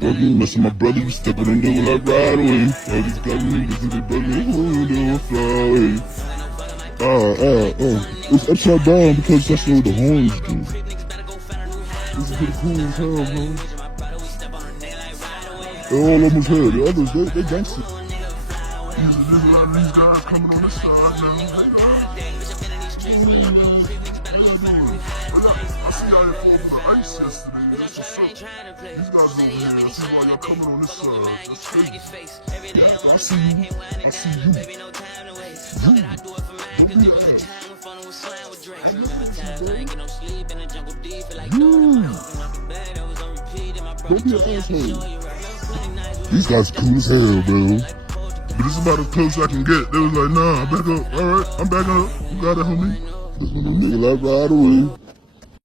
Fucking messing my brother, we stepping in there like right away. All these got niggas and they bugging, who do fly away. It's upside down because that's what the horns do. This is pretty cool as hell, bro. They all almost here. The others, they gangsters. These guys coming on this side now. I see y'all here falling from the ice yesterday. That's what's up. These guys over here. I see why y'all coming on this side. That's crazy. I see you. I see you. Don't be an asshole. These guys cool as hell, bro. But this is about as close as I can get. They was like, nah, back up. Alright, I'm back up. You got it, homie. This one of them niggas like right away.